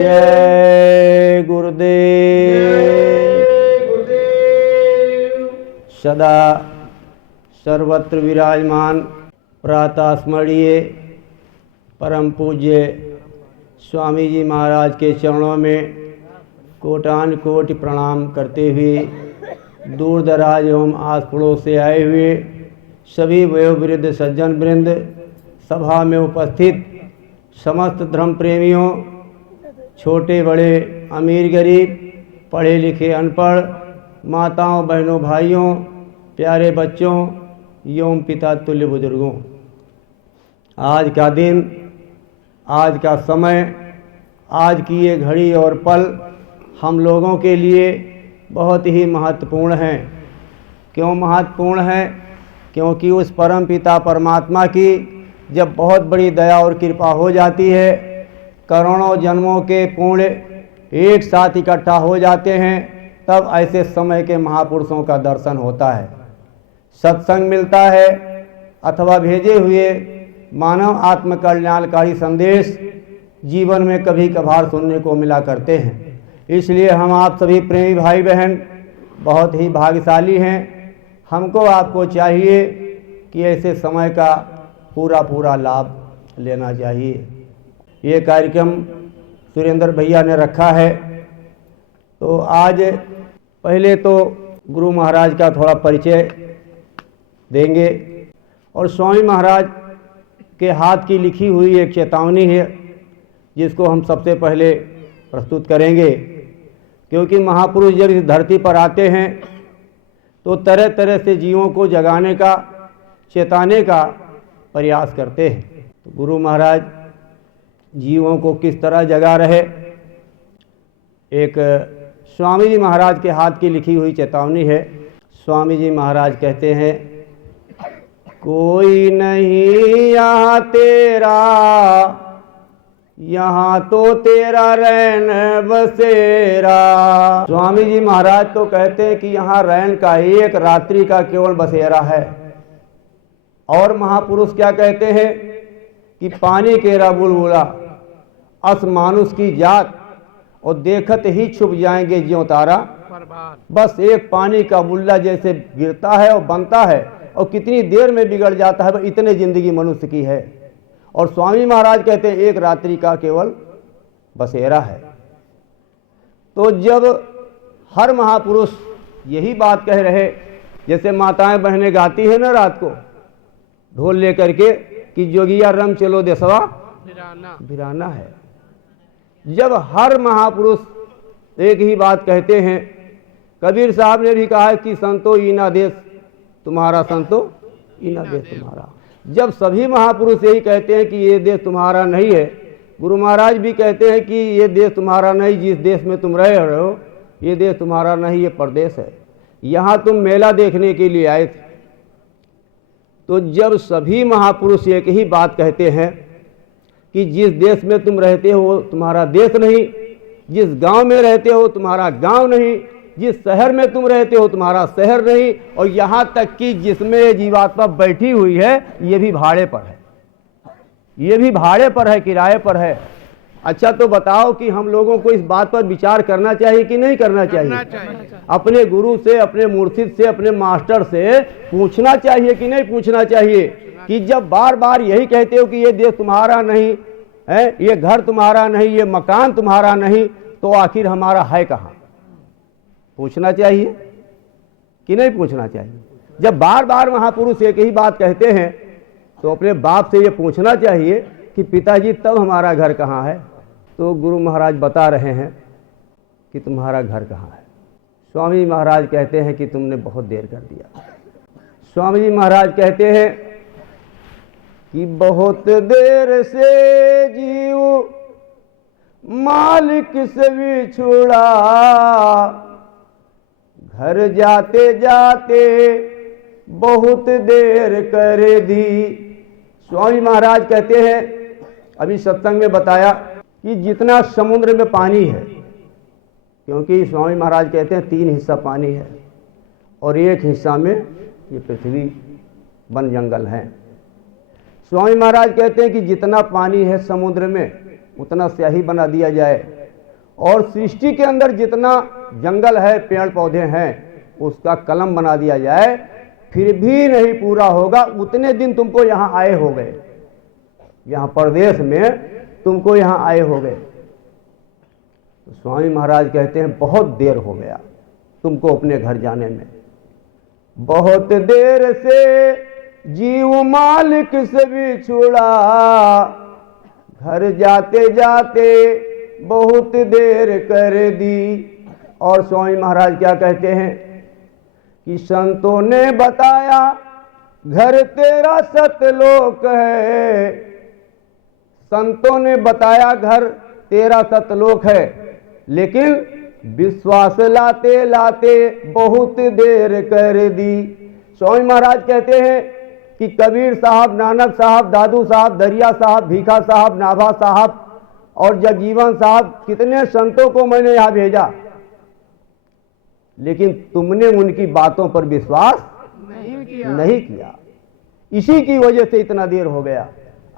जय गुरुदेव। सदा सर्वत्र विराजमान प्रातः स्मरणीय परम पूज्य स्वामी जी महाराज के चरणों में कोटान कोटि प्रणाम करते हुए दूर दराज एवं आस पड़ोस से आए हुए सभी वयोवृद्ध सज्जन वृंद, सभा में उपस्थित समस्त धर्म प्रेमियों, छोटे बड़े, अमीर गरीब, पढ़े लिखे अनपढ़, माताओं बहनों भाइयों, प्यारे बच्चों एवं पिता तुल्य बुजुर्गों, आज का दिन, आज का समय, आज की ये घड़ी और पल हम लोगों के लिए बहुत ही महत्वपूर्ण है। क्यों महत्वपूर्ण है? क्योंकि उस परम पिता परमात्मा की जब बहुत बड़ी दया और कृपा हो जाती है, करोड़ों जन्मों के पुण्य एक साथ इकट्ठा हो जाते हैं, तब ऐसे समय के महापुरुषों का दर्शन होता है, सत्संग मिलता है अथवा भेजे हुए मानव आत्म कल्याणकारी संदेश जीवन में कभी कभार सुनने को मिला करते हैं। इसलिए हम आप सभी प्रेमी भाई बहन बहुत ही भाग्यशाली हैं। हमको आपको चाहिए कि ऐसे समय का पूरा लाभ लेना चाहिए। ये कार्यक्रम सुरेंद्र भैया ने रखा है, तो आज पहले तो गुरु महाराज का थोड़ा परिचय देंगे और स्वामी महाराज के हाथ की लिखी हुई एक चेतावनी है जिसको हम सबसे पहले प्रस्तुत करेंगे। क्योंकि महापुरुष जब इस धरती पर आते हैं तो तरह तरह से जीवों को जगाने का, चेताने का प्रयास करते हैं। तो गुरु महाराज जीवों को किस तरह जगा रहे, एक स्वामी जी महाराज के हाथ की लिखी हुई चेतावनी है। स्वामी जी महाराज कहते हैं, कोई नहीं यहाँ तेरा, यहाँ तो तेरा रैन बसेरा। स्वामी जी महाराज तो कहते हैं कि यहाँ रैन का एक रात्रि का केवल बसेरा है। और महापुरुष क्या कहते हैं कि पानी केरा बुलबुला अस मानुष की जात, और देखत ही छुप जाएंगे ज्यों तारा। बस एक पानी का बुल्ला जैसे गिरता है और बनता है और कितनी देर में बिगड़ जाता है, इतने जिंदगी मनुष्य की है। और स्वामी महाराज कहते हैं एक रात्रि का केवल बसेरा है। तो जब हर महापुरुष यही बात कह रहे, जैसे माताएं बहनें गाती है ना रात को ढोल लेकर के कि जोगिया रम चलो देसवा बिराना है, जब हर महापुरुष एक ही बात कहते हैं। कबीर साहब ने भी कहा है कि संतो ईना देश तुम्हारा, संतो ईना देश तुम्हारा। जब सभी महापुरुष यही कहते हैं कि ये देश तुम्हारा नहीं है, गुरु महाराज भी कहते हैं कि ये देश तुम्हारा नहीं, जिस देश में तुम रह रहे हो ये देश तुम्हारा नहीं, ये परदेश है, यहाँ तुम मेला देखने के लिए आए थे। तो जब सभी महापुरुष एक ही बात कहते हैं कि जिस देश में तुम रहते हो वो तुम्हारा देश नहीं, जिस गांव में रहते हो तुम्हारा गांव नहीं, जिस शहर में तुम रहते हो तुम्हारा शहर नहीं, और यहाँ तक कि जिसमें ये जीवात्मा बैठी हुई है ये भी भाड़े पर है, ये भी भाड़े पर है, किराए पर है। अच्छा तो बताओ कि हम लोगों को इस बात पर विचार करना चाहिए कि नहीं करना चाहिए? अपने गुरु से, अपने मुर्शिद से, अपने मास्टर से पूछना चाहिए कि नहीं पूछना चाहिए कि जब बार बार यही कहते हो कि ये देश तुम्हारा नहीं है, ये घर तुम्हारा नहीं, ये मकान तुम्हारा नहीं, तो आखिर हमारा है कहाँ? पूछना चाहिए कि नहीं पूछना चाहिए? जब बार बार महापुरुष एक ही बात कहते हैं तो अपने बाप से ये पूछना चाहिए कि पिताजी तब हमारा घर कहाँ है? तो गुरु महाराज बता रहे हैं कि तुम्हारा घर कहाँ है। स्वामी महाराज कहते हैं कि तुमने बहुत देर कर दिया। स्वामी जी महाराज कहते हैं कि बहुत देर से जीव मालिक से बिछुड़ा, घर जाते जाते बहुत देर कर दी। स्वामी महाराज कहते हैं, अभी सत्संग में बताया कि जितना समुद्र में पानी है, क्योंकि स्वामी महाराज कहते हैं 3 हिस्सा पानी है और 1 हिस्सा में ये पृथ्वी वन जंगल है। स्वामी महाराज कहते हैं कि जितना पानी है समुद्र में उतना स्याही बना दिया जाए और सृष्टि के अंदर जितना जंगल है, पेड़ पौधे हैं, उसका कलम बना दिया जाए, फिर भी नहीं पूरा होगा। उतने दिन तुमको यहाँ आए हो गए, यहाँ परदेश में तुमको यहाँ आए हो गए। तो स्वामी महाराज कहते हैं बहुत देर हो गया तुमको अपने घर जाने में। बहुत देर से जीव मालिक से भी छुड़ा, घर जाते जाते बहुत देर कर दी। और स्वामी महाराज क्या कहते हैं कि संतों ने बताया घर तेरा सतलोक है। संतों ने बताया घर तेरा सतलोक है, लेकिन विश्वास लाते लाते बहुत देर कर दी। स्वामी महाराज कहते हैं कि कबीर साहब, नानक साहब, दादू साहब, दरिया साहब, भीखा साहब, नाभा साहब और जगजीवन साहब, कितने संतों को मैंने यहाँ भेजा, लेकिन तुमने उनकी बातों पर विश्वास नहीं किया। इसी की वजह से इतना देर हो गया।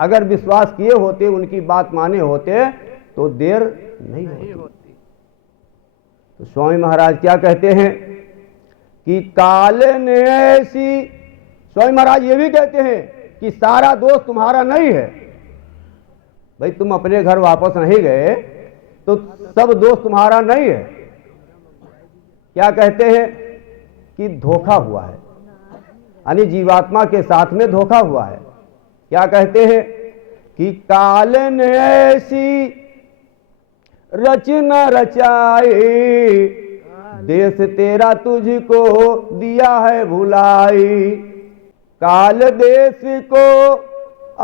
अगर विश्वास किए होते, उनकी बात माने होते, तो देर नहीं होती। तो स्वामी महाराज क्या कहते हैं कि काल ने ऐसी, स्वामी महाराज ये भी कहते हैं कि सारा दोष तुम्हारा नहीं है। भाई तुम अपने घर वापस नहीं गए तो सब दोष तुम्हारा नहीं है। क्या कहते हैं कि धोखा हुआ है, यानी जीवात्मा के साथ में धोखा हुआ है। क्या कहते हैं कि काल ने ऐसी रचना रचाई, देश तेरा तुझको दिया है भुलाई। काल देश को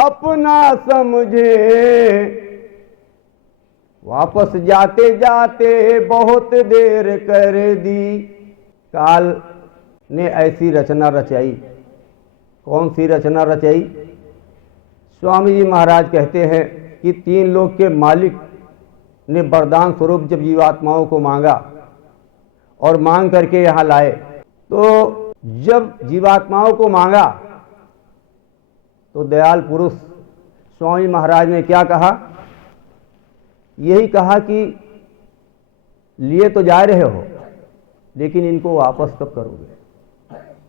अपना समझे, वापस जाते जाते बहुत देर कर दी। काल ने ऐसी रचना रचाई। कौन सी रचना रचाई? स्वामी जी महाराज कहते हैं कि तीन लोक के मालिक ने वरदान स्वरूप जब जीवात्माओं को मांगा और मांग करके यहाँ लाए, तो जब जीवात्माओं को मांगा तो दयाल पुरुष स्वामी महाराज ने क्या कहा? यही कहा कि लिए तो जा रहे हो, लेकिन इनको वापस कब करोगे?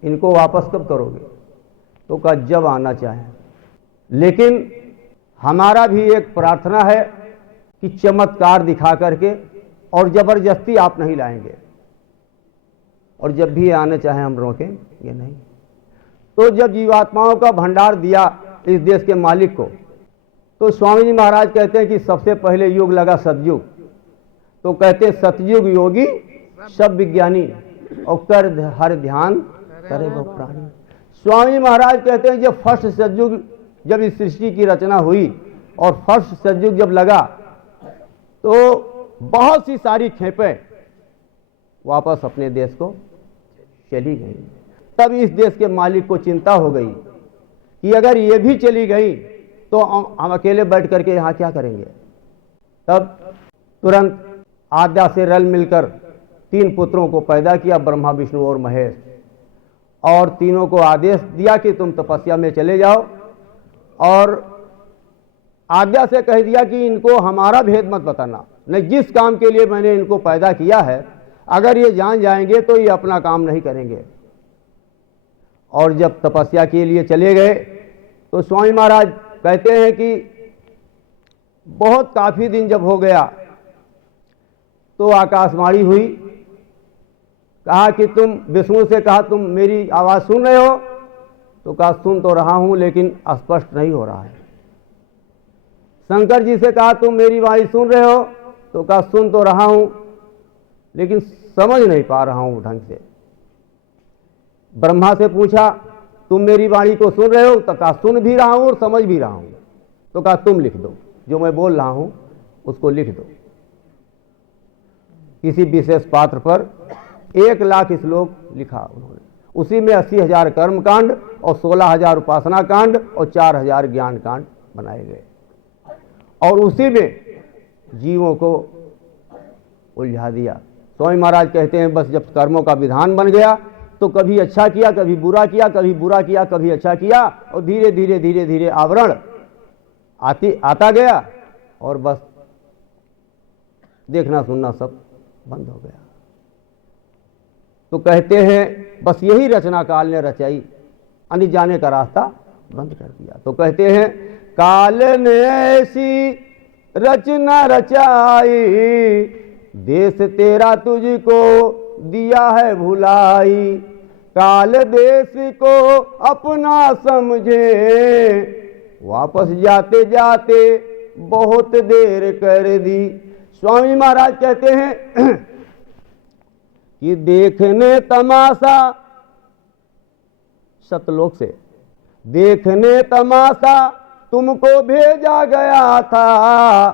इनको वापस कब करोगे? तो कहा जब आना चाहें। लेकिन हमारा भी एक प्रार्थना है कि चमत्कार दिखा करके और जबरदस्ती आप नहीं लाएंगे, और जब भी आने चाहें हम रोकेंगे नहीं। तो जब जीवात्माओं का भंडार दिया इस देश के मालिक को, तो स्वामी जी महाराज कहते हैं कि सबसे पहले युग लगा सतयुग। तो कहते हैं सतयुग योगी सब विज्ञानी, और कर हर ध्यान करे वो प्राणी। स्वामी महाराज कहते हैं जब फर्स्ट सतयुग, जब इस सृष्टि की रचना हुई और फर्स्ट सतयुग जब लगा, तो बहुत सी सारी खेपें वापस अपने देश को चली गई। तब इस देश के मालिक को चिंता हो गई कि अगर ये भी चली गई तो हम अकेले बैठ करके यहाँ क्या करेंगे। तब तुरंत आद्या से रल मिलकर तीन पुत्रों को पैदा किया, ब्रह्मा, विष्णु और महेश, और तीनों को आदेश दिया कि तुम तपस्या में चले जाओ, और आज्ञा से कह दिया कि इनको हमारा भेद मत बताना, नहीं जिस काम के लिए मैंने इनको पैदा किया है, अगर ये जान जाएंगे तो ये अपना काम नहीं करेंगे। और जब तपस्या के लिए चले गए तो स्वामी महाराज कहते हैं कि बहुत काफ़ी दिन जब हो गया तो आकाशवाणी हुई। कहा कि तुम, विष्णु से कहा तुम मेरी आवाज़ सुन रहे हो? तो कहा सुन तो रहा हूँ, लेकिन स्पष्ट नहीं हो रहा है। शंकर जी से कहा तुम मेरी वाणी सुन रहे हो? तो कहा सुन तो रहा हूँ, लेकिन समझ नहीं पा रहा हूँ ढंग से। ब्रह्मा से पूछा तुम मेरी वाणी को सुन रहे हो? तो कहा सुन भी रहा हूँ और समझ भी रहा हूँ। तो कहा तुम लिख दो, जो मैं बोल रहा हूँ उसको लिख दो। किसी विशेष पात्र पर 1,00,000 श्लोक लिखा उन्होंने। उसी में 80,000 कर्म कांड और 16,000 उपासना कांड और 4,000 ज्ञान कांड बनाए गए, और उसी में जीवों को उलझा दिया। स्वामी महाराज कहते हैं बस जब कर्मों का विधान बन गया तो कभी अच्छा किया, कभी बुरा किया, कभी बुरा किया, कभी अच्छा किया, और धीरे धीरे धीरे धीरे आवरण आता गया, और बस देखना सुनना सब बंद हो गया। तो कहते हैं बस यही रचना काल ने रचाई, यानी जाने का रास्ता बंद कर दिया। तो कहते हैं काल ने ऐसी रचना रचाई, देश तेरा तुझको दिया है भुलाई। काल देश को अपना समझे, वापस जाते जाते बहुत देर कर दी। स्वामी महाराज कहते हैं कि देखने तमाशा, सतलोक से देखने तमाशा तुमको भेजा गया था,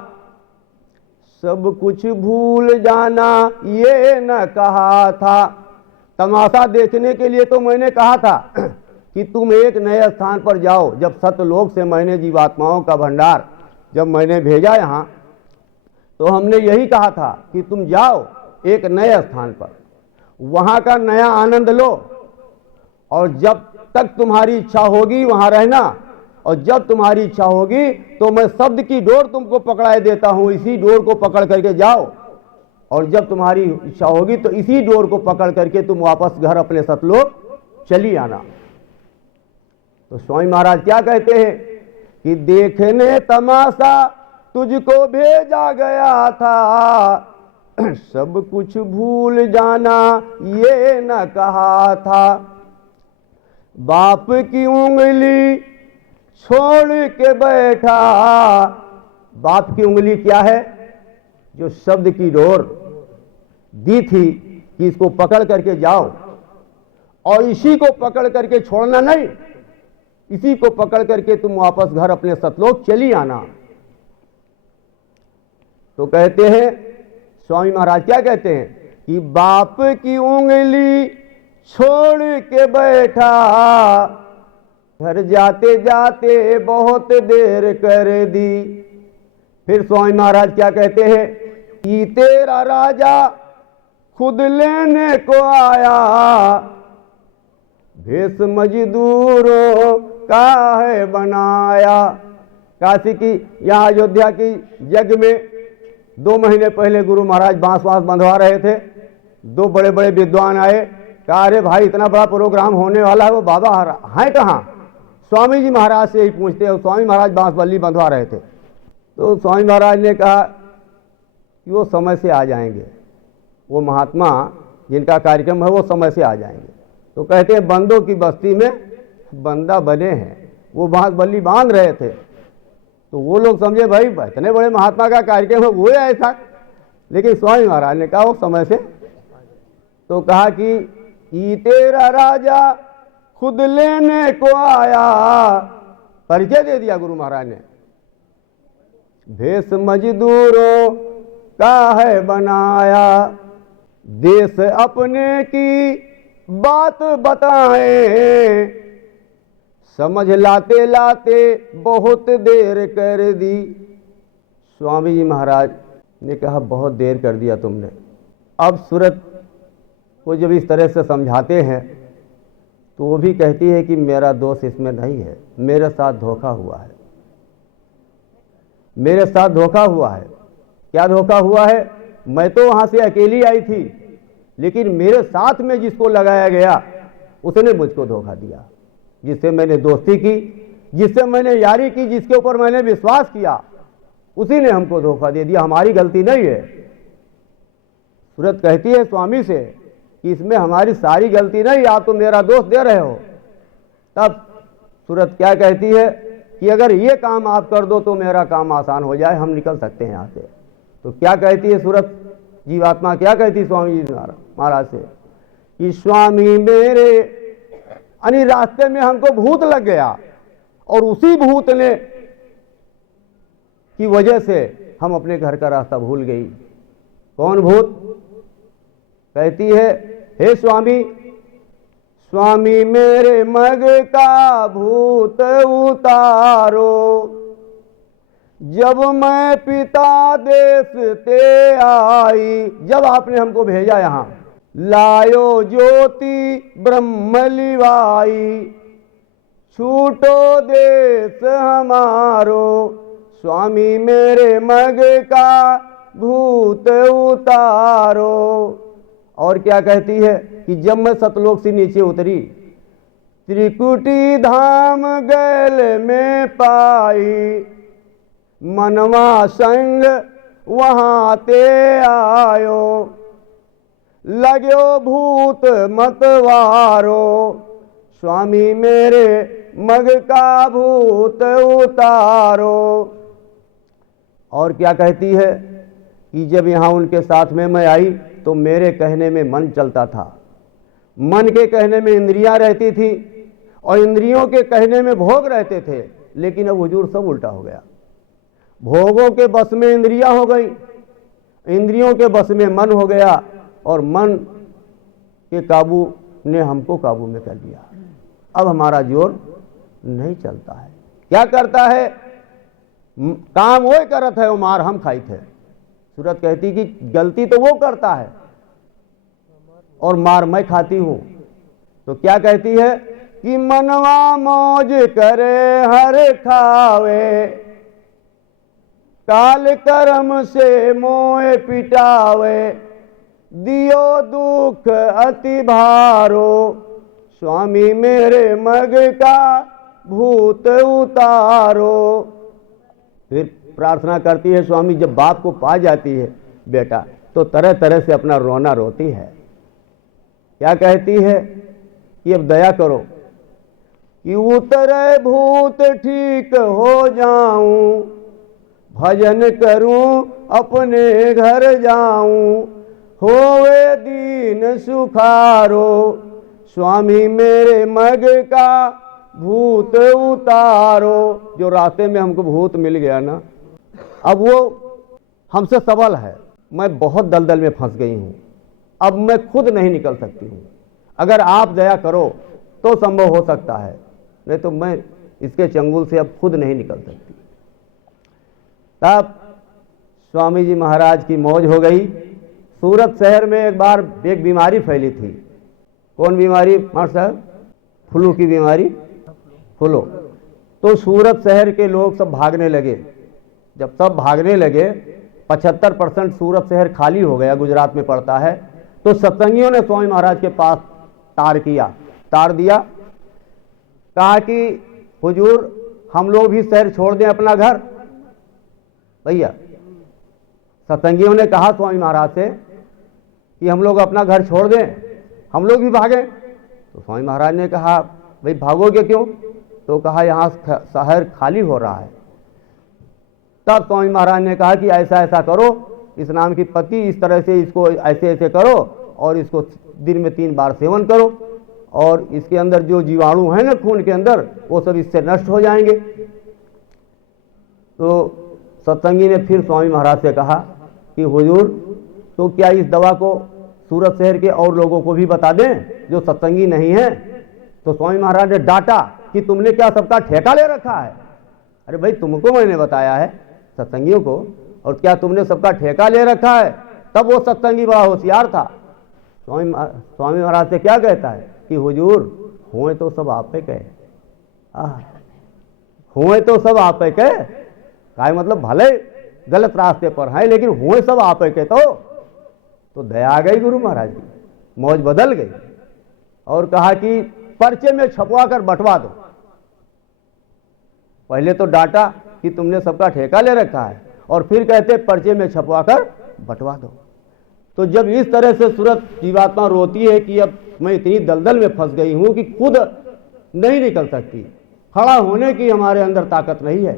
सब कुछ भूल जाना ये न कहा था। तमाशा देखने के लिए तो मैंने कहा था कि तुम एक नए स्थान पर जाओ। जब सतलोक से मैंने जीवात्माओं का भंडार जब मैंने भेजा यहाँ, तो हमने यही कहा था कि तुम जाओ एक नए स्थान पर, वहाँ का नया आनंद लो, और जब तक तुम्हारी इच्छा होगी वहाँ रहना, और जब तुम्हारी इच्छा होगी तो मैं शब्द की डोर तुमको पकड़ाए देता हूँ, इसी डोर को पकड़ करके जाओ, और जब तुम्हारी इच्छा होगी तो इसी डोर को पकड़ करके तुम वापस घर अपने सतलोक चली आना। तो स्वामी महाराज क्या कहते हैं कि देखने तमाशा तुझको भेजा गया था, सब कुछ भूल जाना ये न कहा था। बाप की उंगली छोड़ के बैठा, बाप की उंगली क्या है? जो शब्द की डोर दी थी कि इसको पकड़ करके जाओ, और इसी को पकड़ करके छोड़ना नहीं, इसी को पकड़ करके तुम वापस घर अपने सतलोक चली आना। तो कहते हैं स्वामी महाराज क्या कहते हैं कि बाप की उंगली छोड़ के बैठा, घर जाते जाते बहुत देर कर दी। फिर स्वामी महाराज क्या कहते हैं कि तेरा राजा खुद लेने को आया, भेष मजदूरों का है बनाया। काशी की यहाँ अयोध्या की यज्ञ में 2 महीने पहले गुरु महाराज बांस बंधवा रहे थे। 2 बड़े बड़े विद्वान आए, कहा अरे भाई इतना बड़ा प्रोग्राम होने वाला है, वो बाबा हैं कहाँ? स्वामी जी महाराज से ही पूछते हैं। स्वामी महाराज बांस बल्ली बंधवा रहे थे। तो स्वामी महाराज ने कहा कि वो समय से आ जाएंगे, वो महात्मा जिनका कार्यक्रम है वो समय से आ जाएंगे। तो कहते हैं बंदों की बस्ती में बंदा बने हैं, वो बांस बल्ली बांध रहे थे। तो वो लोग समझे भाई इतने बड़े महात्मा का कार्यक्रम है वो ऐसा, लेकिन स्वामी महाराज ने कहा वो समय से। तो कहा कि तेरा राजा खुद लेने को आया, परिचय दे दिया गुरु महाराज ने। भेष मजदूरों का है बनाया, देश अपने की बात बताएं, समझ लाते लाते बहुत देर कर दी। स्वामी जी महाराज ने कहा बहुत देर कर दिया तुमने। अब सूरत को जब इस तरह से समझाते हैं तो वो भी कहती है कि मेरा दोष इसमें नहीं है, मेरे साथ धोखा हुआ है, मेरे साथ धोखा हुआ है। क्या धोखा हुआ है? मैं तो वहाँ से अकेली आई थी, लेकिन मेरे साथ में जिसको लगाया गया उसने मुझको धोखा दिया। जिससे मैंने दोस्ती की, जिससे मैंने यारी की, जिसके ऊपर मैंने विश्वास किया, उसी ने हमको धोखा दे दिया। हमारी गलती नहीं है। सूरत कहती है स्वामी से कि इसमें हमारी सारी गलती नहीं, आप तो मेरा दोष दे रहे हो। तब सूरत क्या कहती है कि अगर ये काम आप कर दो तो मेरा काम आसान हो जाए, हम निकल सकते हैं यहाँ से। तो क्या कहती है सूरत जीवात्मा, क्या कहती है स्वामी जी महाराज से कि स्वामी मेरे यानी रास्ते में हमको भूत लग गया, और उसी भूत ने की वजह से हम अपने घर का रास्ता भूल गई। कौन भूत? कहती है हे स्वामी, स्वामी मेरे मग का भूत उतारो, जब मैं पिता देश ते आई। जब आपने हमको भेजा यहाँ, लायो ज्योति ब्रह्म लिवाई, छूटो देश हमारो। स्वामी मेरे मग का भूत उतारो। और क्या कहती है कि जब मैं सतलोक से नीचे उतरी, त्रिकुटी धाम गैल में पाई, मनवा संग वहां ते आयो, लाग्यो भूत मतवारो, स्वामी मेरे मग का भूत उतारो। और क्या कहती है कि जब यहाँ उनके साथ में मैं आई तो मेरे कहने में मन चलता था, मन के कहने में इंद्रियां रहती थी और इंद्रियों के कहने में भोग रहते थे। लेकिन अब हुजूर सब उल्टा हो गया, भोगों के बस में इंद्रियां हो गई, इंद्रियों के बस में मन हो गया और मन के काबू ने हमको काबू में कर लिया। अब हमारा जोर नहीं चलता है। क्या करता है? काम वो करत है, वो मार हम खाई थे। सूरत कहती कि गलती तो वो करता है और मार मैं खाती हूं। तो क्या कहती है कि मनवा मौज करे हर खावे, काल कर्म से मोह पिटावे, दियो दुख अति भारो, स्वामी मेरे मग का भूत उतारो। फिर प्रार्थना करती है, स्वामी जब बाप को पा जाती है बेटा तो तरह तरह से अपना रोना रोती है। क्या कहती है कि अब दया करो कि उतरे भूत ठीक हो जाऊं, भजन करूं अपने घर जाऊं, होवे दीन सुखारो, स्वामी मेरे मग का भूत उतारो। जो रास्ते में हमको भूत मिल गया ना, अब वो हमसे सबल है। मैं बहुत दलदल में फंस गई हूं, अब मैं खुद नहीं निकल सकती हूं। अगर आप दया करो तो संभव हो सकता है, नहीं तो मैं इसके चंगुल से अब खुद नहीं निकल सकती। तब स्वामी जी महाराज की मौज हो गई। सूरत शहर में एक बार एक बीमारी फैली थी। कौन बीमारी मास्टर साहब? फ्लू की बीमारी, फ्लू। तो सूरत शहर के लोग सब भागने लगे। जब सब भागने लगे, 75% सूरत शहर खाली हो गया, गुजरात में पड़ता है। तो सत्संगियों ने स्वामी महाराज के पास तार दिया, कहा कि हुजूर हम लोग भी शहर छोड़ दें अपना घर। भैया सत्संगियों ने कहा स्वामी महाराज से कि हम लोग अपना घर छोड़ दें, हम लोग भी भागें। तो स्वामी महाराज ने कहा भाई भागोगे क्यों? तो कहा यहाँ शहर खाली हो रहा है। तब स्वामी महाराज ने कहा कि ऐसा ऐसा करो, इस नाम की पत्ती इस तरह से इसको ऐसे ऐसे करो और इसको दिन में 3 बार सेवन करो और इसके अंदर जो जीवाणु है ना खून के अंदर, वो सब इससे नष्ट हो जाएंगे। तो सत्संगी ने फिर स्वामी महाराज से कहा कि हुजूर तो क्या इस दवा को सूरत शहर के और लोगों को भी बता दें जो सत्संगी नहीं है? तो स्वामी महाराज ने डांटा कि तुमने क्या सबका ठेका ले रखा है? अरे भाई तुमको मैंने बताया है सत्संगियों को, और क्या तुमने सबका ठेका ले रखा है? तब वो सत्संगी बड़ा होशियार था। स्वामी महाराज से क्या कहता है कि हुजूर हुए तो सब आप पे कहे, हुए तो सब आप पे कहे, काय मतलब भले गलत रास्ते पर हैं लेकिन हुए सब आप पे कहे। तो दया आ गई गुरु महाराज की, मौज बदल गई और कहा कि पर्चे में छपवा कर बंटवा दो। पहले तो डांटा कि तुमने सबका ठेका ले रखा है और फिर कहते पर्चे में छपवा कर बंटवा दो। तो जब इस तरह से सूरत जीवात्मा रोती है कि अब मैं इतनी दलदल में फंस गई हूं कि खुद नहीं निकल सकती, खड़ा होने की हमारे अंदर ताकत नहीं है,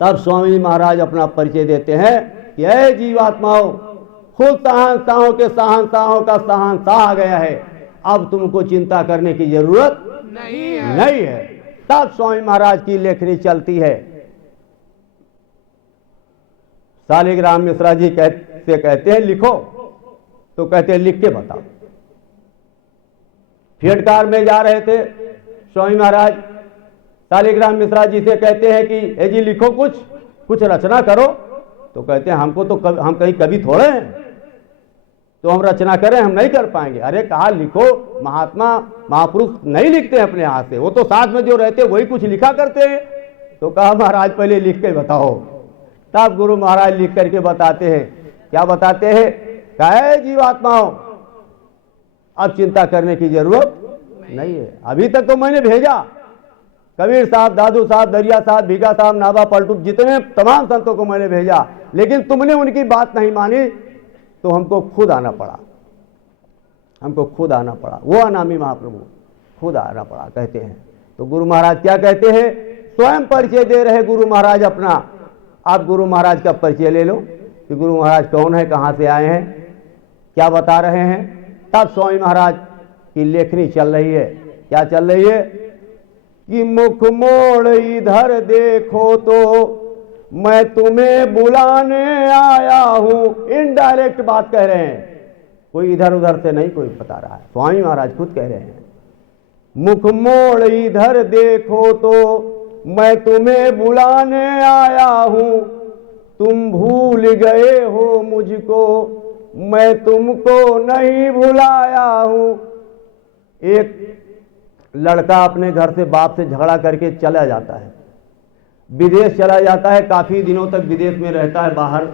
तब स्वामी जी महाराज अपना परिचय देते हैं कि ऐ जीवात्माओं, खुद शहंशाहों के शहंशाहों का शहंशाह आ गया है, अब तुमको चिंता करने की जरूरत नहीं है। तब स्वामी महाराज की लेखनी चलती है। शालिग्राम मिश्रा जी से कहते हैं लिखो, तो कहते हैं लिख के बताओ। फेटकार में जा रहे थे स्वामी महाराज, शालिग्राम मिश्रा जी से कहते हैं कि ए जी लिखो, कुछ रचना करो। तो कहते हैं हमको तो हम कहीं कभी थोड़े हैं तो हम रचना करें, हम नहीं कर पाएंगे। अरे कहा लिखो, महात्मा महापुरुष नहीं लिखते हैं अपने हाथ से, वो तो साथ में जो रहते वही कुछ लिखा करते हैं। तो कहा महाराज पहले लिख के बताओ। तब गुरु महाराज लिख करके बताते हैं, क्या बताते हैं, कहे जीवात्माओं अब चिंता करने की जरूरत नहीं है। अभी तक तो मैंने भेजा, कबीर साहब, दादू साहब, दरिया साहब, भीगा साहब, नाभा, पलटू, जितने तमाम संतों को मैंने भेजा, लेकिन तुमने उनकी बात नहीं मानी तो हमको खुद आना पड़ा, हमको खुद आना पड़ा। वो अनामी महाप्रभु खुद आना पड़ा कहते हैं। तो गुरु महाराज क्या कहते हैं, स्वयं परिचय दे रहे गुरु महाराज अपना। आप गुरु महाराज का परिचय ले लो कि गुरु महाराज कौन है, कहाँ से आए हैं, क्या बता रहे हैं। तब स्वामी महाराज की लेखनी चल रही है। क्या चल रही है कि मुख मोड़ इधर देखो तो मैं तुम्हें बुलाने आया हूं। इनडायरेक्ट बात कह रहे हैं, कोई इधर उधर से नहीं कोई बता रहा है, स्वामी महाराज खुद कह रहे हैं। मुख मोड़ इधर देखो तो मैं तुम्हें बुलाने आया हूं, तुम भूल गए हो मुझको, मैं तुमको नहीं भुलाया हूं। एक लड़का अपने घर से बाप से झगड़ा करके चला जाता है, विदेश चला जाता है, काफी दिनों तक विदेश में रहता है, बाहर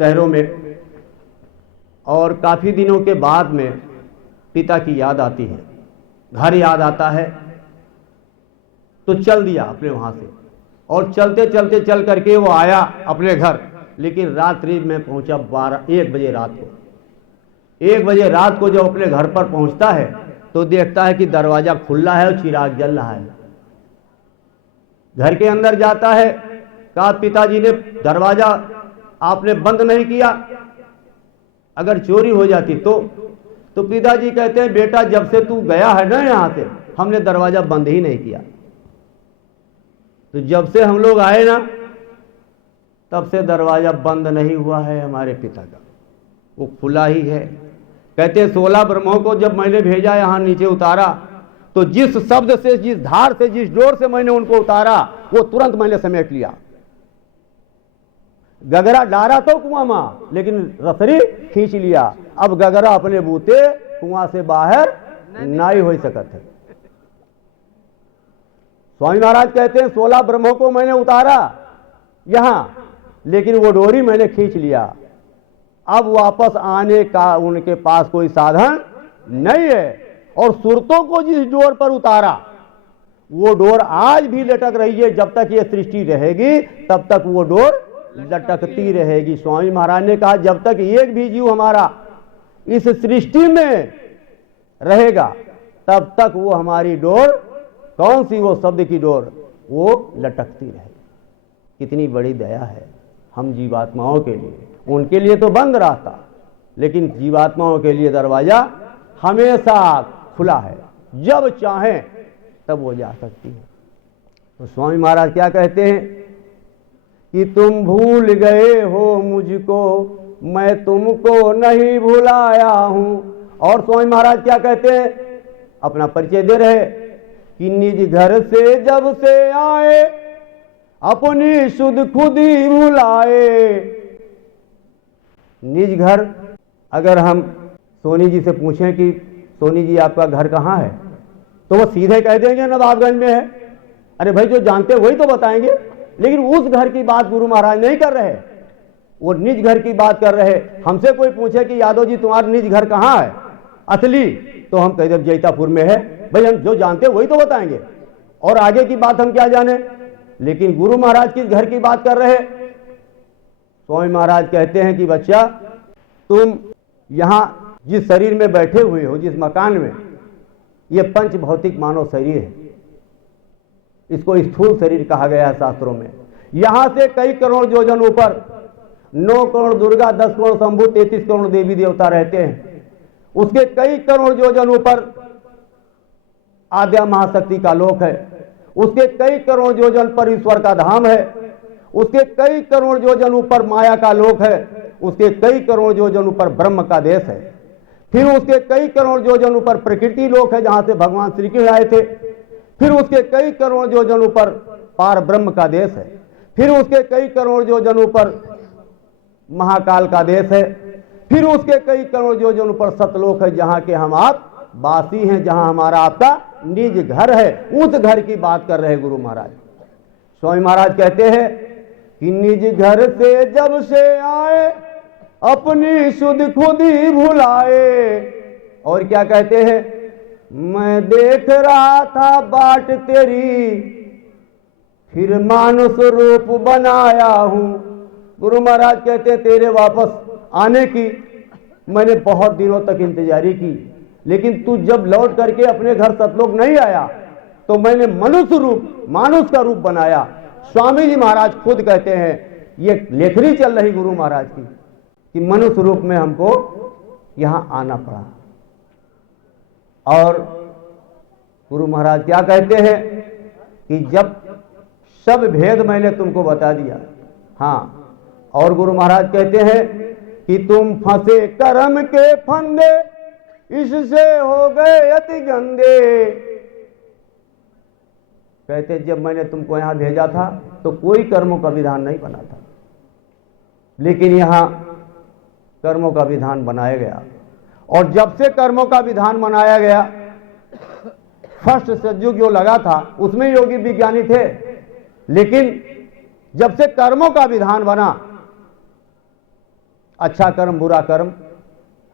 शहरों में, और काफी दिनों के बाद में पिता की याद आती है, घर याद आता है, तो चल दिया अपने वहां से, और चलते चलते चल करके वो आया अपने घर, लेकिन रात्रि में पहुंचा 1 बजे रात को। 1 बजे रात को जब अपने घर पर पहुंचता है तो देखता है कि दरवाजा खुला है और चिराग जल रहा है। घर के अंदर जाता है, कहा पिताजी ने दरवाजा आपने बंद नहीं किया, अगर चोरी हो जाती तो पिताजी कहते हैं बेटा जब से तू गया है ना यहां से, हमने दरवाजा बंद ही नहीं किया। तो जब से हम लोग आए ना तब से दरवाजा बंद नहीं हुआ है हमारे पिता का, वो खुला ही है। कहते हैं 16 ब्रह्मों को जब मैंने भेजा यहां नीचे उतारा, तो जिस शब्द से, जिस धार से, जिस डोर से मैंने उनको उतारा, वो तुरंत मैंने समेट लिया। गगरा डारा तो कुआं मां, लेकिन रसरी खींच लिया। अब गगरा अपने बूते कुआं से बाहर नहीं हो सकत है। स्वामी महाराज कहते हैं 16 ब्रह्मों को मैंने उतारा यहां, लेकिन वो डोरी मैंने खींच लिया। अब वापस आने का उनके पास कोई साधन नहीं है। और सुरतों को जिस डोर पर उतारा, वो डोर आज भी लटक रही है। जब तक ये सृष्टि रहेगी तब तक वो डोर लटकती रहेगी। स्वामी महाराज ने कहा जब तक एक भी जीव हमारा इस सृष्टि में रहेगा तब तक वो हमारी डोर, कौन सी, वो शब्द की डोर, वो लटकती रहेगी। कितनी बड़ी दया है हम जीवात्माओं के लिए। उनके लिए तो बंद रहता, लेकिन जीवात्माओं के लिए दरवाजा हमेशा खुला है, जब चाहें तब वो जा सकती है। तो स्वामी महाराज क्या कहते हैं कि तुम भूल गए हो मुझको, मैं तुमको नहीं भुलाया हूं। और स्वामी महाराज क्या कहते हैं, अपना परिचय दे रहे कि निज घर से जब से आए, अपनी सुध खुद ही भुलाए। निज घर, अगर हम सोनी जी से पूछें कि सोनी जी आपका घर कहाँ है, तो वो सीधे कह देंगे नवाबगंज में है। अरे भाई जो जानते वही तो बताएंगे, लेकिन उस घर की बात गुरु महाराज नहीं कर रहे, वो निज घर की बात कर रहे। हमसे कोई पूछे कि यादव जी तुम्हारा निज घर कहाँ है असली, तो हम कह दे जैतापुर में है। भाई हम जो जानते वही तो बताएंगे, और आगे की बात हम क्या जाने। लेकिन गुरु महाराज किस घर की बात कर रहे। स्वामी महाराज कहते हैं कि बच्चा तुम यहां जिस शरीर में बैठे हुए हो, जिस मकान में, ये पंच भौतिक मानव शरीर है, इसको स्थूल शरीर कहा गया है शास्त्रों में। यहां से कई करोड़ योजन ऊपर 9 करोड़ दुर्गा, 10 करोड़ शंभु, 33 करोड़ देवी देवता रहते हैं। उसके कई करोड़ योजन ऊपर आद्या महाशक्ति का लोक है। उसके कई करोड़ योजन पर ईश्वर का धाम है। उसके कई करोड़ योजन ऊपर माया का लोक है। उसके कई करोड़ योजन ऊपर ब्रह्म का देश है। फिर उसके कई करोड़ योजन ऊपर प्रकृति लोक है, जहां से भगवान श्री कृष्ण आए थे। फिर उसके कई करोड़ योजन ऊपर पार ब्रह्म का देश है। फिर उसके कई करोड़ योजन ऊपर महाकाल का देश है। फिर उसके कई करोड़ योजन ऊपर सतलोक है, जहां के हम आप वासी हैं, जहां हमारा आपका निज घर है। उस घर की बात कर रहे गुरु महाराज। स्वामी महाराज कहते हैं कि निज घर से जब से आए अपनी सुध खुद ही भुलाए। और क्या कहते हैं, मैं देख रहा था बाट तेरी फिर मानुष रूप बनाया हूं। गुरु महाराज कहते हैं तेरे वापस आने की मैंने बहुत दिनों तक इंतजारी की, लेकिन तू जब लौट करके अपने घर सतलोक नहीं आया तो मैंने मनुष्य रूप, मानुष का रूप बनाया। स्वामी जी महाराज खुद कहते हैं, ये लेखनी चल रही गुरु महाराज की, कि मनुष्य रूप में हमको यहां आना पड़ा। और गुरु महाराज क्या कहते हैं कि जब सब भेद मैंने तुमको बता दिया। हाँ, और गुरु महाराज कहते हैं कि तुम फंसे कर्म के फंदे इससे हो गए अति गंदे। कहते जब मैंने तुमको यहां भेजा था तो कोई कर्मों का विधान नहीं बना था, लेकिन यहां कर्मों का विधान बनाया गया। और जब से कर्मों का विधान बनाया गया, फर्स्ट सतयुग जो लगा था उसमें योगी विज्ञानी थे, लेकिन जब से कर्मों का विधान बना, अच्छा कर्म बुरा कर्म,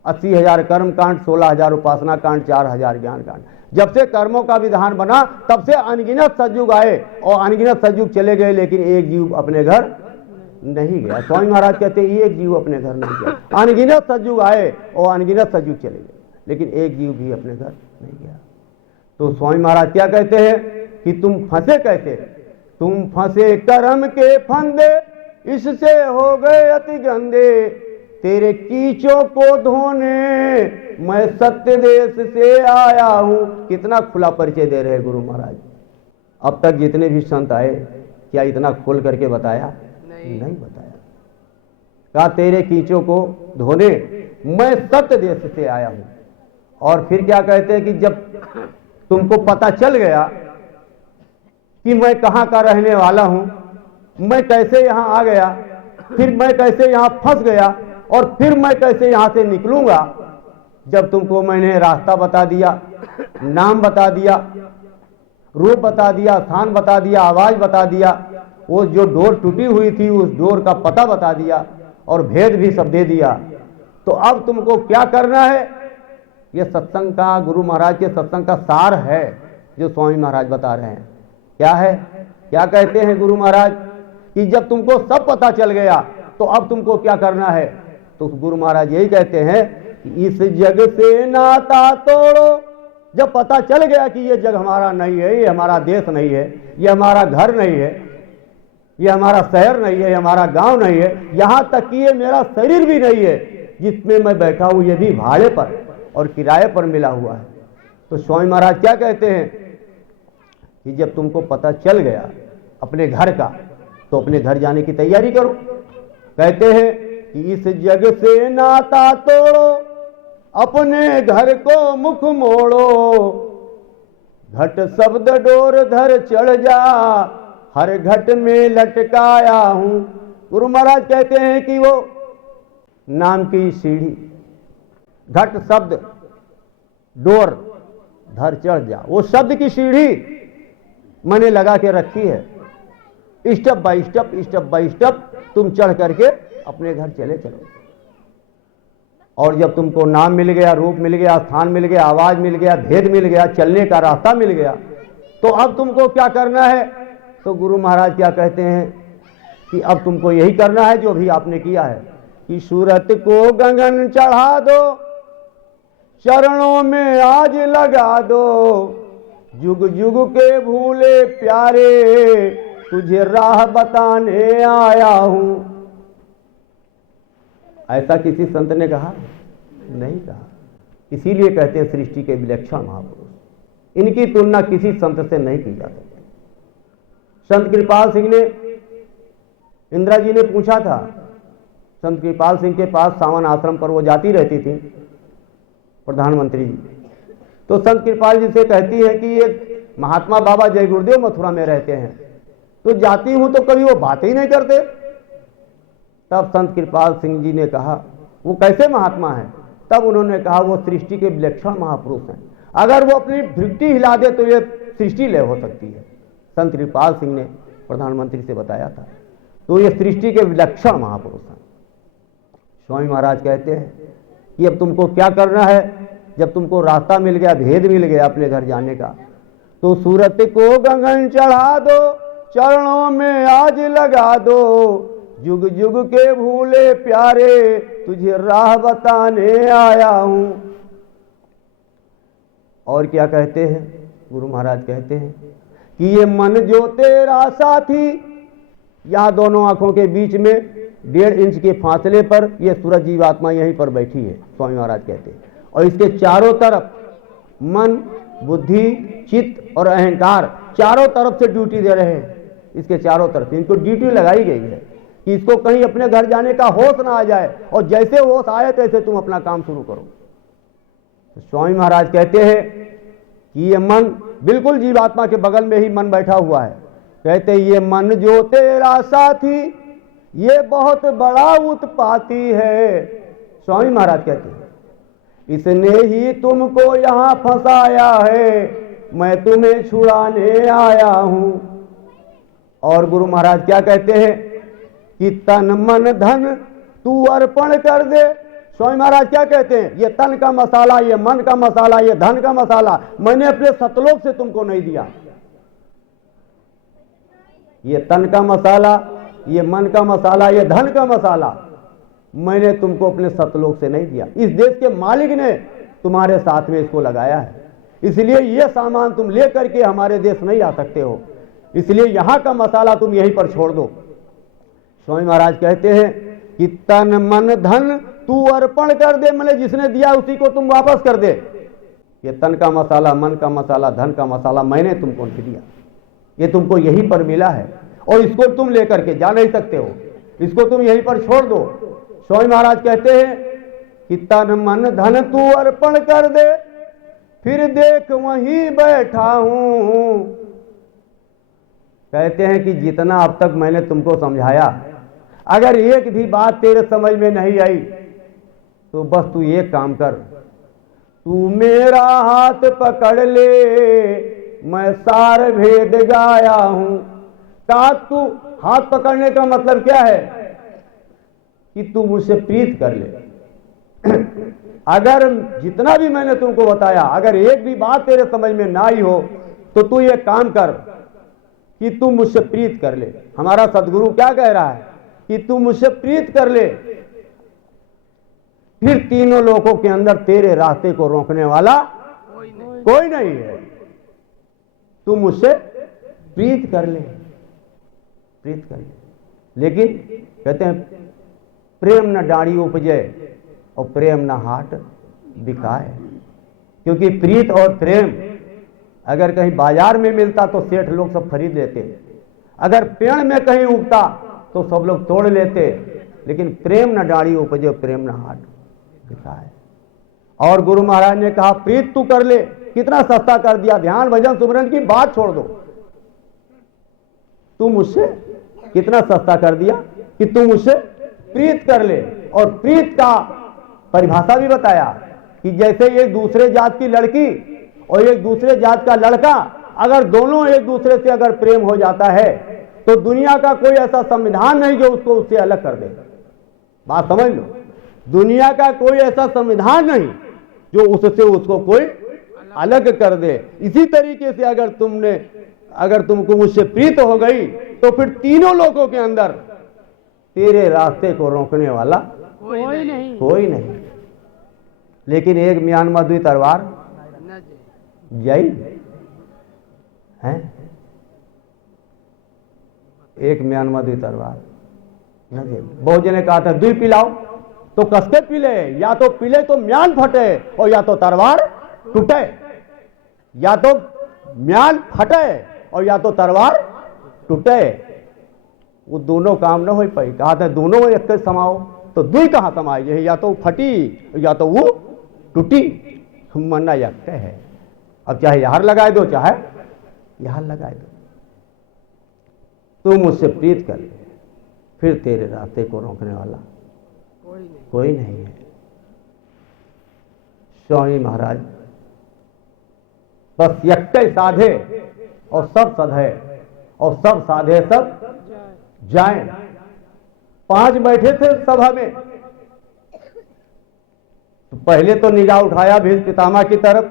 80,000 कर्म कांड, 16,000 उपासना कांड, 4,000 ज्ञान कांड, जब से कर्मों का विधान बना तब से अनगिनत सतयुग आए और अनगिनत सतयुग चले गए, लेकिन एक जीव अपने घर नहीं गया। स्वामी महाराज कहते हैं एक जीव अपने घर नहीं गया। अनगिनत सतयुग आए और अनगिनत सतयुग चले गए, लेकिन एक जीव भी अपने घर नहीं गया। तो स्वामी महाराज क्या कहते हैं कि तुम फंसे कैसे, तुम फंसे कर्म के फंदे इससे हो गए अति गंदे। तेरे कीचों को धोने मैं सत्य देश से आया हूं। कितना खुला परिचय दे रहे गुरु महाराज। अब तक जितने भी संत आए क्या इतना खोल करके बताया? नहीं बताया। कहा तेरे कीचों को धोने मैं सत्य देश से आया हूं। और फिर क्या कहते हैं कि जब तुमको पता चल गया कि मैं कहां का रहने वाला हूं, मैं कैसे यहां आ गया, फिर मैं कैसे यहां फंस गया और फिर मैं कैसे यहां से निकलूंगा, जब तुमको मैंने रास्ता बता दिया, नाम बता दिया, रूप बता दिया, स्थान बता दिया, आवाज बता दिया, वो जो डोर टूटी हुई थी उस डोर का पता बता दिया और भेद भी सब दे दिया, तो अब तुमको क्या करना है? ये सत्संग का, गुरु महाराज के सत्संग का सार है जो स्वामी महाराज बता रहे हैं। क्या है? क्या कहते हैं गुरु महाराज कि जब तुमको सब पता चल गया तो अब तुमको क्या करना है? तो गुरु महाराज यही कहते हैं कि इस जग से नाता तोड़ो। जब पता चल गया कि ये जग हमारा नहीं है, ये हमारा देश नहीं है, ये हमारा घर नहीं है, ये हमारा शहर नहीं है, ये हमारा गांव नहीं है, यहां तक कि ये मेरा शरीर भी नहीं है जिसमें मैं बैठा हूं, ये भी भाड़े पर और किराए पर मिला हुआ है। तो स्वामी महाराज क्या कहते हैं कि जब तुमको पता चल गया अपने घर का तो अपने घर जाने की तैयारी करो। कहते हैं कि इस जग से नाता तोड़ो, अपने घर को मुख मोड़ो, घट शब्द डोर धर चढ़ जा, हर घट में लटकाया हूं। गुरु महाराज कहते हैं कि वो नाम की सीढ़ी, घट शब्द डोर धर चढ़ जा, वो शब्द की सीढ़ी मैंने लगा के रखी है। स्टेप बाय स्टेप तुम चढ़ करके अपने घर चले चलो। और जब तुमको नाम मिल गया, रूप मिल गया, स्थान मिल गया, आवाज मिल गया, भेद मिल गया, चलने का रास्ता मिल गया, तो अब तुमको क्या करना है? तो गुरु महाराज क्या कहते हैं कि अब तुमको यही करना है जो भी आपने किया है कि सूरत को गगन चढ़ा दो, चरणों में आज लगा दो, जुग जुग के भूले प्यारे तुझे राह बताने आया हूं। ऐसा किसी संत ने कहा? नहीं कहा। इसीलिए कहते हैं सृष्टि के विलक्षण महापुरुष, इनकी तुलना किसी संत से नहीं की जा सकती। संत कृपाल सिंह ने, इंदिरा जी ने पूछा था, संत कृपाल सिंह के पास सावन आश्रम पर वो जाती रहती थी प्रधानमंत्री जी, तो संत कृपाल जी से कहती है कि ये महात्मा बाबा जय गुरुदेव मथुरा में रहते हैं, तो जाती हूं तो कभी वो बातें ही नहीं करते। तब संत कृपाल सिंह जी ने कहा वो कैसे महात्मा है? तब उन्होंने कहा वो सृष्टि के विलक्षण महापुरुष हैं, अगर वो अपनी भृगुटी हिला दे तो ये सृष्टि लय हो सकती है। संत कृपाल सिंह ने प्रधानमंत्री से बताया था। तो ये सृष्टि के विलक्षण महापुरुष हैं। स्वामी महाराज कहते हैं कि अब तुमको क्या करना है, जब तुमको रास्ता मिल गया, भेद मिल गया अपने घर जाने का, तो सूरत को गगन चढ़ा दो, चरणों में आज लगा दो, जुग जुग के भूले प्यारे तुझे राह बताने आया हूं। और क्या कहते हैं गुरु महाराज, कहते हैं कि ये मन जो तेरा साथी, यहां दोनों आंखों के बीच में 1.5 इंच के फासले पर ये सूरज जीवात्मा यहीं पर बैठी है, स्वामी महाराज कहते हैं। और इसके चारों तरफ मन, बुद्धि, चित्त और अहंकार चारों तरफ से ड्यूटी दे रहे हैं। इसके चारों तरफ इनको ड्यूटी लगाई गई है कि इसको कहीं अपने घर जाने का होश ना आ जाए, और जैसे होश आए तैसे तुम अपना काम शुरू करो। तो स्वामी महाराज कहते हैं कि ये मन बिल्कुल जीवात्मा के बगल में ही मन बैठा हुआ है। कहते ये मन जो तेरा साथी, ये बहुत बड़ा उत्पाती है। स्वामी महाराज कहते हैं इसने ही तुमको यहां फंसाया है, मैं तुम्हें छुड़ाने आया हूं। और गुरु महाराज क्या कहते हैं कि तन मन धन तू अर्पण कर दे। स्वामी महाराज क्या कहते हैं, ये तन का मसाला, ये मन का मसाला, ये धन का मसाला मैंने अपने सतलोक से तुमको नहीं दिया। ये तन का मसाला, ये मन का मसाला, ये धन का मसाला मैंने तुमको अपने सतलोक से नहीं दिया। इस देश के मालिक ने तुम्हारे साथ में इसको लगाया है, इसलिए ये सामान तुम ले करके हमारे देश नहीं आ सकते हो, इसलिए यहां का मसाला तुम यहीं पर छोड़ दो। स्वामी महाराज कहते हैं कि तन मन धन तू अर्पण कर दे, मतलब जिसने दिया उसी को तुम वापस कर दे। ये तन का मसाला, मन का मसाला, धन का मसाला मैंने तुमको नहीं दिया, ये तुमको यहीं पर मिला है, और इसको तुम लेकर के जा नहीं सकते हो, इसको तुम यहीं पर छोड़ दो। स्वामी महाराज कहते हैं कि तन मन धन तू अर्पण कर दे, फिर देख वहीं बैठा हूं। कहते हैं कि जितना अब तक मैंने तुमको समझाया, अगर एक भी बात तेरे समझ में नहीं आई तो बस तू एक काम कर, तू मेरा हाथ पकड़ ले, मैं सार भेद गाया हूं। का तू हाथ पकड़ने का मतलब क्या है कि तू मुझसे प्रीत कर ले। अगर जितना भी मैंने तुमको बताया, अगर एक भी बात तेरे समझ में ना आई हो तो तू ये काम कर कि तू मुझसे प्रीत कर ले। हमारा सदगुरु क्या कह रहा है कि तू मुझसे प्रीत कर ले, फिर तीनों लोगों के अंदर तेरे रास्ते को रोकने वाला कोई नहीं है। तू मुझसे प्रीत कर ले, प्रीत कर ले। लेकिन कहते हैं प्रेम न डाड़ी उपजे और प्रेम न हाट बिकाए, क्योंकि प्रीत और प्रेम अगर कहीं बाजार में मिलता तो सेठ लोग सब खरीद लेते, अगर पेड़ में कहीं उगता तो सब लोग तोड़ लेते, लेकिन प्रेम न डाड़ी उपजे प्रेम न हाट बिकाए। और गुरु महाराज ने कहा प्रीत तू कर ले, कितना सस्ता कर दिया, ध्यान भजन सुमरन की बात छोड़ दो, तू मुझसे कितना सस्ता कर दिया कि तू मुझसे प्रीत कर ले। और प्रीत का परिभाषा भी बताया कि जैसे एक दूसरे जात की लड़की और एक दूसरे जात का लड़का, अगर दोनों एक दूसरे से अगर प्रेम हो जाता है तो दुनिया का कोई ऐसा संविधान नहीं जो उसको उससे अलग कर दे। बात समझ लो, दुनिया का कोई ऐसा संविधान नहीं जो उससे उसको कोई अलग कर दे। इसी तरीके से अगर तुमको मुझसे प्रीत हो गई तो फिर तीनों लोगों के अंदर तेरे रास्ते को रोकने वाला कोई नहीं। लेकिन एक म्यान मधुई तलवार जय है, एक म्यान मधुई तलवार न दे। बहुत जने कहा था दूध पिलाओ तो कसके पीले, या तो पीले तो म्यान फटे और या तो तलवार टूटे, या तो म्यान फटे और या तो तलवार टूटे। वो दोनों काम न हो पाई। कहा था दोनों एक समाओ, तो दुई कहां समाए, यही या तो फटी या तो वो टूटी, मना यकते है। अब चाहे यहां लगाए दो चाहे यहां लगाए दो, तू मुझसे प्रीत कर ले, फिर तेरे रास्ते को रोकने वाला कोई नहीं है। स्वामी महाराज बस यक्के साधे और सब सधे और सब साधे सब जाए। 5 बैठे थे सभा में, तो पहले तो निगाह उठाया भीष्म पितामह की तरफ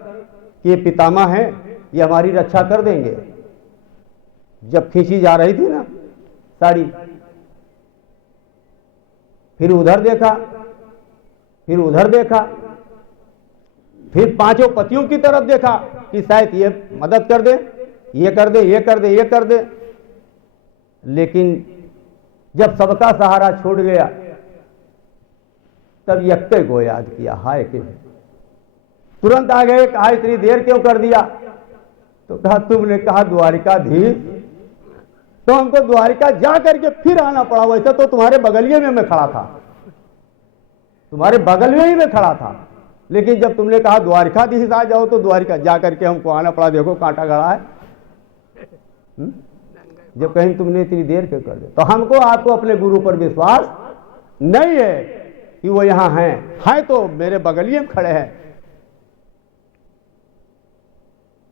कि ये पितामह हैं, ये हमारी रक्षा कर देंगे। जब खींची जा रही थी ना साड़ी, फिर उधर देखा, फिर उधर देखा, फिर 5 पतियों की तरफ देखा कि शायद ये मदद कर दे, ये कर दे, ये कर दे, ये कर दे। लेकिन जब सबका सहारा छूट गया तब यक्के को याद किया, हाय कि तुरंत आ गए, कहा इतनी देर क्यों कर दिया? तो कहा तुमने कहा द्वारिकाधीश, तो हमको द्वारिका जा करके फिर आना पड़ा। वैसे तो तुम्हारे बगलिए में मैं खड़ा था, तुम्हारे बगल में ही मैं खड़ा था, लेकिन जब तुमने कहा द्वारिकाधीश आ जाओ तो द्वारिका जा करके हमको आना पड़ा। देखो कांटा गड़ा है। जब कहीं तुमने इतनी देर क्यों कर दी? तो हमको आपको अपने गुरु पर विश्वास नहीं है कि वो यहां हैं तो मेरे बगलिए में खड़े हैं,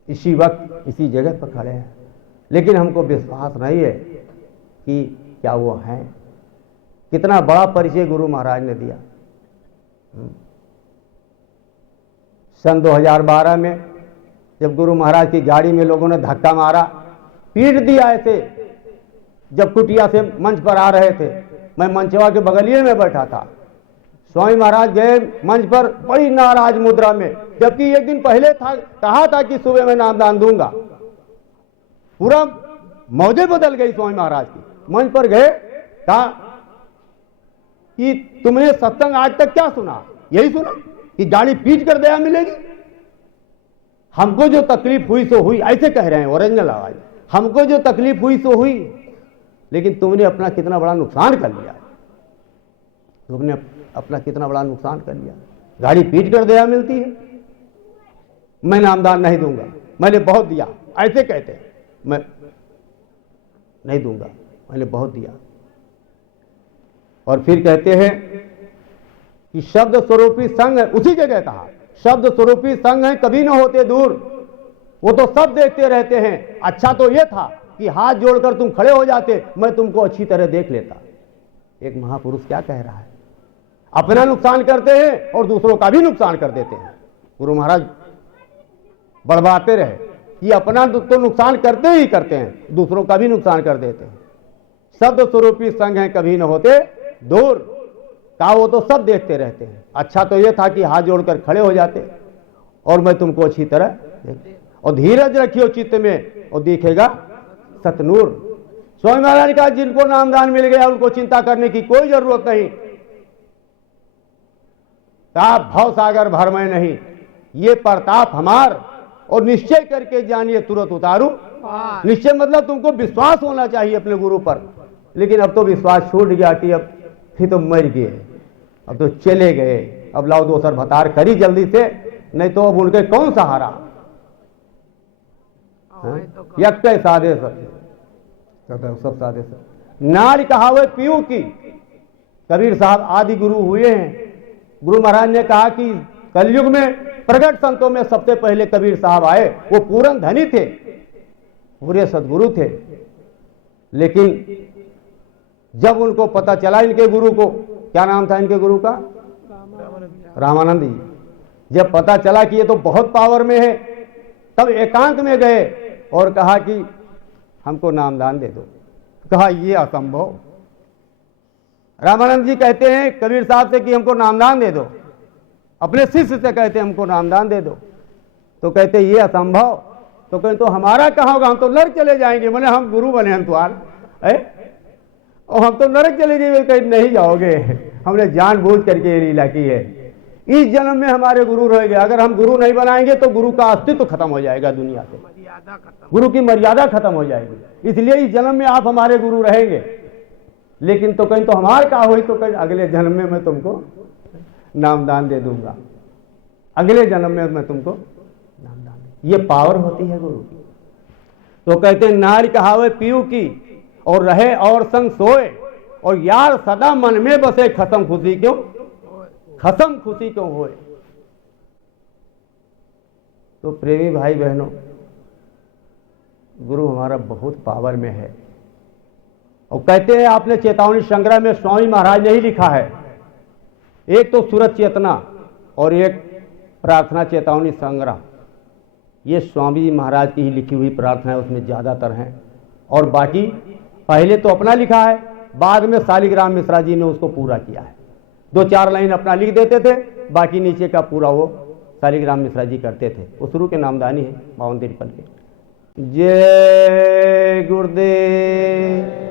इसी वक्त इसी जगह पर खड़े हैं, लेकिन हमको विश्वास नहीं है कि क्या वो हैं। कितना बड़ा परिचय गुरु महाराज ने दिया। सन 2012 में जब गुरु महाराज की गाड़ी में लोगों ने धक्का मारा, पीट दिया ऐसे, जब कुटिया से मंच पर आ रहे थे, मैं मंचवा के बगलिए में बैठा था। स्वामी महाराज गए मंच पर बड़ी नाराज मुद्रा में, जबकि एक दिन पहले कहा था कि सुबह मैं नामदान दूंगा। पूरा मौजे बदल गई स्वामी महाराज की। मंच पर गए, कहा कि तुमने सत्संग आज तक क्या सुना? यही सुना कि गाड़ी पीट कर दया मिलेगी। हमको जो तकलीफ हुई सो हुई, ऐसे कह रहे हैं ओरिजिनल आवाज। हमको जो तकलीफ हुई सो हुई, लेकिन तुमने अपना कितना बड़ा नुकसान कर लिया। तुमने अपना कितना बड़ा नुकसान कर लिया। गाड़ी पीट कर दया मिलती है? मैं नामदान नहीं दूंगा, मैंने बहुत दिया, ऐसे कहते हैं। मैं नहीं दूंगा, मैंने बहुत दिया। और फिर कहते हैं कि शब्द स्वरूपी संग है, उसी जगह कहा शब्द स्वरूपी संग है कभी न होते दूर, वो तो सब देखते रहते हैं। अच्छा तो ये था कि हाथ जोड़कर तुम खड़े हो जाते, मैं तुमको अच्छी तरह देख लेता। एक महापुरुष क्या कह रहा है? अपना नुकसान करते हैं और दूसरों का भी नुकसान कर देते हैं। गुरु महाराज बढ़वाते रहे कि अपना तो नुकसान करते ही करते हैं, दूसरों का भी नुकसान कर देते हैं। शब्द स्वरूपी संग है कभी न होते दूर, का वो तो सब देखते रहते हैं। अच्छा तो ये था कि हाथ जोड़कर खड़े हो जाते और मैं तुमको अच्छी तरह देखते। और धीरज रखियो चित्त में और दिखेगा सतनूर। स्वामी महाराज ने कहा जिनको नामदान मिल गया उनको चिंता करने की कोई जरूरत नहीं। कहा भव सागर भर में नहीं, ये प्रताप हमार, और निश्चय करके जानिए तुरंत उतारू। निश्चय मतलब तुमको विश्वास होना चाहिए अपने गुरु पर। लेकिन अब तो विश्वास छूट गया कि अब फिर तो मर गए, अब तो चले गए, अब लाओ दोसर भतार करी जल्दी से, नहीं तो अब उनके कौन सहारा। यक्के साधे सब साधे सब नारी कहावत पीऊ की। कबीर साहब आदि गुरु हुए हैं। गुरु महाराज ने कहा कि कलयुग में प्रगट संतों में सबसे पहले कबीर साहब आए। वो पूर्ण धनी थे, पूरे सदगुरु थे, लेकिन जब उनको पता चला इनके गुरु को, क्या नाम था इनके गुरु का? रामानंद जी। जब पता चला कि ये तो बहुत पावर में है, तब एकांत में गए और कहा कि हमको नामदान दे दो। कहा ये असंभव। रामानंद जी कहते हैं कबीर साहब से कि हमको नामदान दे दो, अपने शिष्य से कहते हैं हमको नामदान दे दो, तो कहते ये असंभव। तो कहते तो हमारा कहाँ होगा, हम तो नरक चले जाएंगे। मैंने हम गुरु बने हम तुम्हारे, और हम तो नरक चले जाएंगे। कहीं नहीं जाओगे, हमने जानबूझ करके ये लीला की है। इस जन्म में हमारे गुरु रहेंगे। अगर हम गुरु नहीं बनाएंगे तो गुरु का अस्तित्व खत्म हो जाएगा दुनिया से, गुरु की मर्यादा खत्म हो जाएगी। इसलिए इस जन्म में आप हमारे गुरु रहेंगे। लेकिन तो कहीं तो हमारे का हुई तो कहीं अगले जन्म में मैं तुमको नामदान दे दूंगा, अगले जन्म में मैं तुमको नामदान। ये पावर होती है गुरु की। तो कहते हैं नारी कहावे पीऊ की, और रहे और संग सोए, और यार सदा मन में बसे खसम खुशी क्यों, खसम खुशी क्यों होए। तो प्रेमी भाई बहनों, गुरु हमारा बहुत पावर में है। और कहते हैं आपने चेतावनी संग्रह में स्वामी महाराज ने ही लिखा है, एक तो सूरज चेतना और एक प्रार्थना चेतावनी संग्रह, ये स्वामी जी महाराज की ही लिखी हुई प्रार्थना है, उसमें ज़्यादातर हैं। और बाकी पहले तो अपना लिखा है, बाद में शालिग्राम मिश्रा जी ने उसको पूरा किया है। 2-4 लाइन अपना लिख देते थे, बाकी नीचे का पूरा वो शालिग्राम मिश्रा जी करते थे। वो शुरू के नामदानी है 52-53 के। जय गुरुदेव।